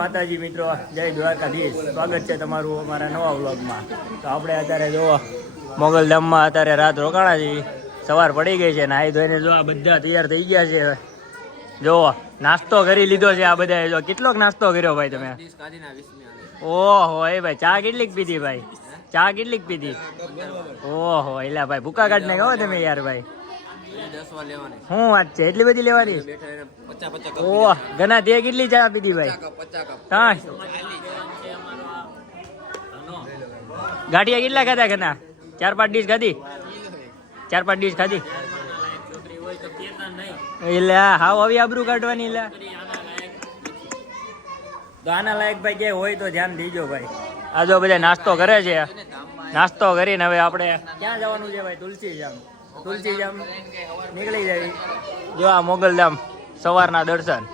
માતાજી મિત્રો, જય દ્વારકાધીશ. સ્વાગત છે તમારું અમારા નવા વ્લોગમાં. તો આપણે અત્યારે જોવો મોગલધામમાં અત્યારે રાત રોકાણા છીએ. સવાર પડી ગઈ છે. નાહી ધોઈને જો આ બધા તૈયાર થઈ ગયા છે. જોવો નાસ્તો કરી લીધો છે આ બધા. જો કેટલોક નાસ્તો કર્યો ભાઈ તમે? ઓહો એ ભાઈ, ચા કેટલીક પીધી ભાઈ? ચા કેટલીક પીધી? ઓહો એલા ભાઈ, ભૂકા કાઢ ને કહો તમે યાર ભાઈ. શું વાત છે, એટલી બધી લેવાની? ઓહ ઘણા તે કેટલી ચા પીધી ભાઈ? હા ગાંઠિયા કેટલા ખાધા? ઘણા 4-5 ડીશ ખાધી? 4-5 ડીશ ખાધી? એટલે હાવ આવી આબરૂ કાઢવાની. એટલે તો આના લાયક ભાઈ ક્યાંય હોય તો ધ્યાન દીજો ભાઈ. આ જો બધા નાસ્તો કરે છે. નાસ્તો કરીને હવે આપણે ક્યાં જવાનું છે ભાઈ? તુલસીજામ. તુલસીજામ નીકળી જાય. જો આ મોગલધામ સવારના દર્શન.